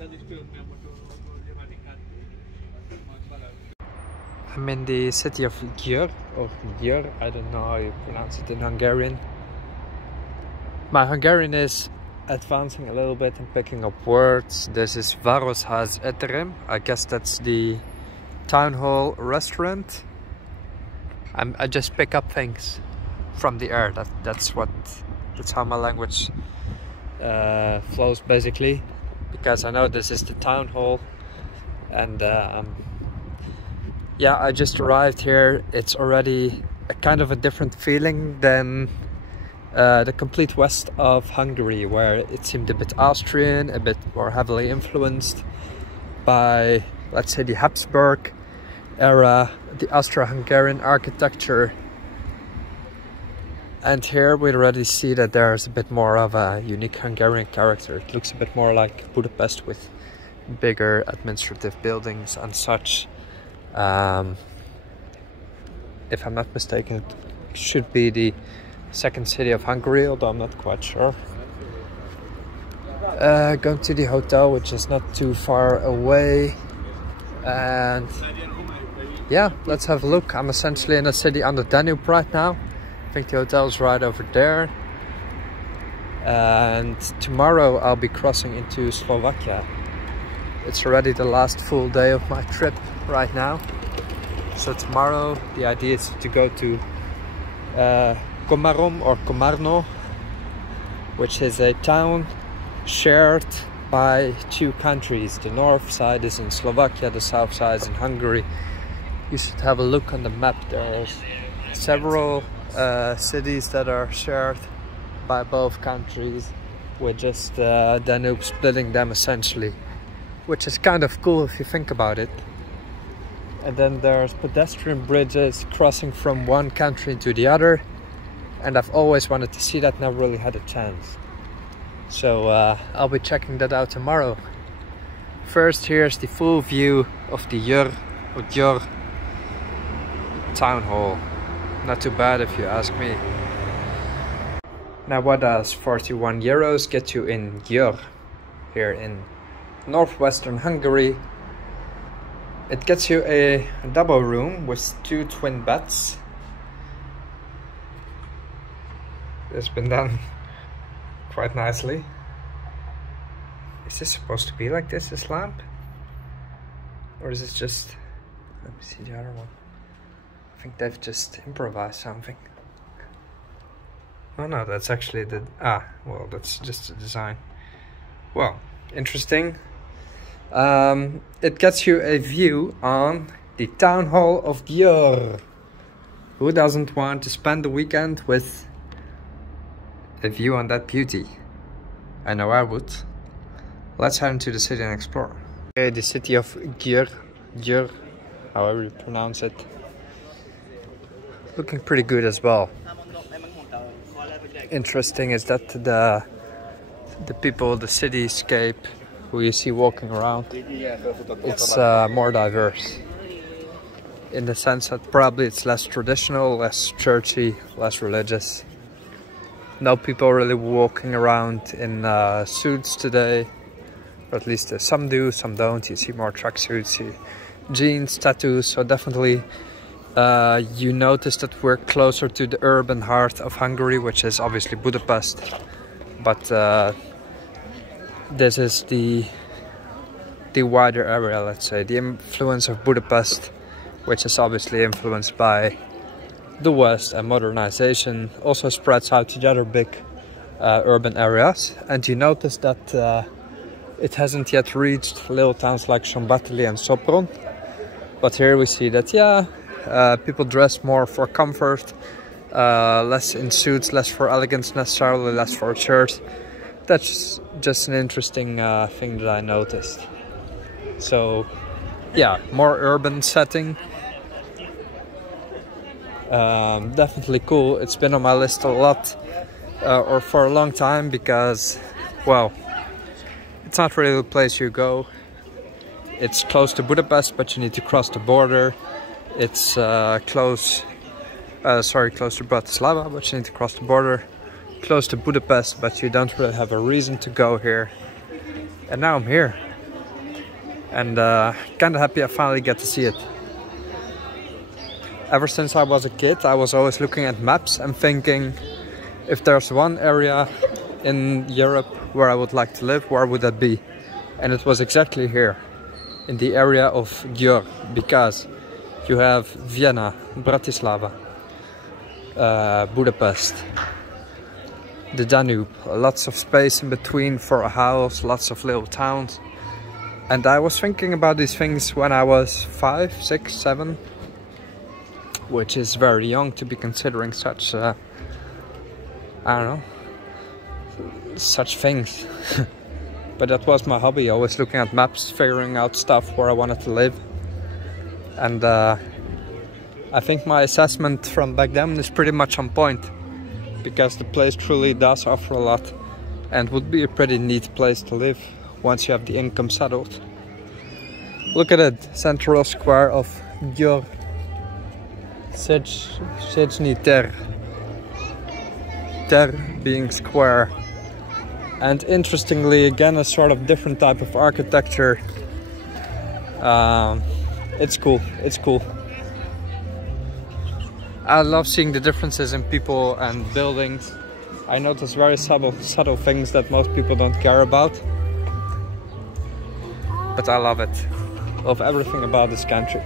I'm in the city of Győr, or Győr, I don't know how you pronounce it in Hungarian. My Hungarian is advancing a little bit and picking up words. This is Városház Étterem. I guess that's the town hall restaurant. I just pick up things from the air. That's how my language flows basically, because I know this is the town hall, and yeah, I just arrived here. It's already a kind of a different feeling than the complete west of Hungary, where it seemed a bit Austrian, a bit more heavily influenced by, let's say, the Habsburg era, the Austro-Hungarian architecture. And here we already see that there's a bit more of a unique Hungarian character. It looks a bit more like Budapest, with bigger administrative buildings and such. If I'm not mistaken, it should be the second city of Hungary, although I'm not quite sure. Going to the hotel, which is not too far away, and yeah, let's have a look. I'm essentially in a city on the Danube right now. I think the hotel is right over there, and tomorrow I'll be crossing into Slovakia. It's already the last full day of my trip right now. So tomorrow the idea is to go to Komárom or Komárno, which is a town shared by two countries. The north side is in Slovakia, the south side is in Hungary. You should have a look on the map. There's several cities that are shared by both countries, with just Danube splitting them essentially, which is kind of cool if you think about it. And then there's pedestrian bridges crossing from one country to the other, and I've always wanted to see that, never really had a chance. So I'll be checking that out tomorrow. First, here's the full view of the Győr town hall. Not too bad if you ask me. Now, what does 41 euros get you in Győr, here in northwestern Hungary? It gets you a double room with 2 twin beds. It's been done quite nicely. Is this supposed to be like this lamp? Or is it just... Let me see the other one. I think they've just improvised something. Oh no, that's actually the... well, that's just a design. Well, interesting. It gets you a view on the town hall of Győr. Who doesn't want to spend the weekend with a view on that beauty? I know I would. Let's head into the city and explore. Okay, the city of Győr, however you pronounce it. Looking pretty good as well. Interesting is that the people, the cityscape who you see walking around, it's more diverse, in the sense that probably it's less traditional, less churchy, less religious. No people really walking around in suits today, or at least some do, some don't. You see more tracksuits, jeans, tattoos, so definitely you notice that we're closer to the urban heart of Hungary, which is obviously Budapest, but this is the wider area, let's say. The influence of Budapest, which is obviously influenced by the West and modernization, also spreads out to the other big urban areas. And you notice that it hasn't yet reached little towns like Szombathely and Sopron. But here we see that, yeah, people dress more for comfort, less in suits, less for elegance necessarily, less for church. That's just an interesting thing that I noticed. So yeah, more urban setting. Definitely cool. It's been on my list a lot, or for a long time, because, well, it's not really the place you go. It's close to Budapest, but you need to cross the border. It's close to Bratislava, but you need to cross the border. Close to Budapest, but you don't really have a reason to go here. And now I'm here. and kind of happy I finally get to see it. Ever since I was a kid, I was always looking at maps and thinking, if there's one area in Europe where I would like to live, where would that be? And it was exactly here, in the area of Győr, because you have Vienna, Bratislava, Budapest, the Danube, lots of space in between for a house, lots of little towns. And I was thinking about these things when I was 5, 6, 7, which is very young to be considering such, I don't know, such things. But that was my hobby, always looking at maps, figuring out stuff where I wanted to live. And I think my assessment from back then is pretty much on point, because the place truly does offer a lot and would be a pretty neat place to live once you have the income settled. Look at it, central square of Győr. Széchenyi tér. Tér being square. And interestingly, again, a sort of different type of architecture. It's cool, it's cool. I love seeing the differences in people and buildings. I notice very subtle things that most people don't care about. But I love it. Love everything about this country.